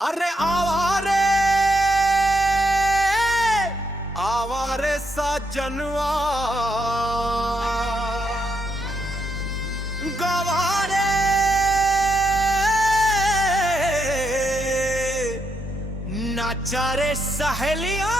अरे आवारे आवारे साजनवा गवारे नाचारे सहेलिया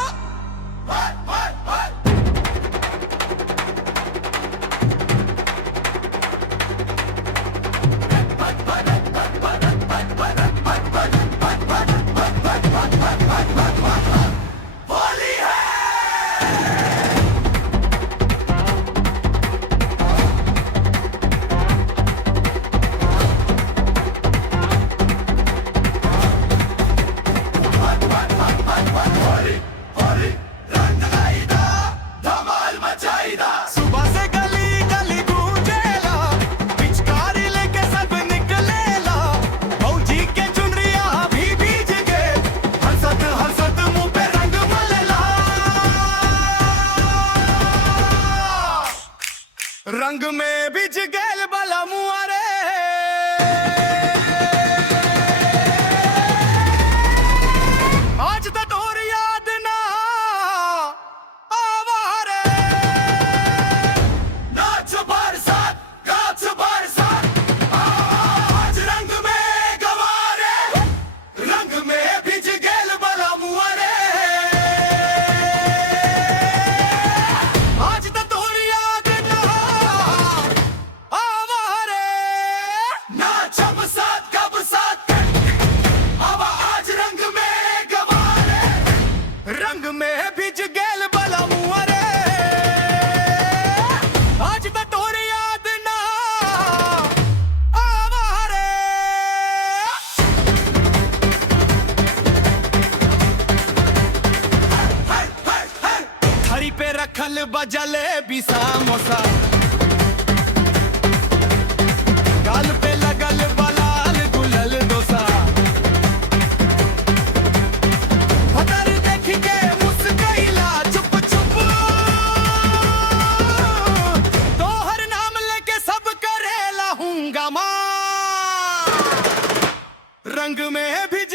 सुबह से गली गली गूंजेला पिचकारी लेके सब निकलेला भौजी के चुनरिया भी भीज गए हंसत हंसत मुंह पे रंग मलेला रंग में भीज गए बला मुआरे आज तक और याद ना आवारे नाच बरसात गाछ बरसात आज रंग में गवारे रंग में भिज गेल बला मुआरे आज तक तोर याद ना आवारे नाचब साथ कब साथ अब आज रंग में गवारे रंग में भिज गेल बला मुआरे आज तक तोर याद ना आवारे थरी पे रखल बजले भी समोसा गाल पे लगल बलाल गुलल डोसा भदर देख के मुस्कैला चुप चुप तोहर नाम लेके सब करेला हूंगामा रंग में भिज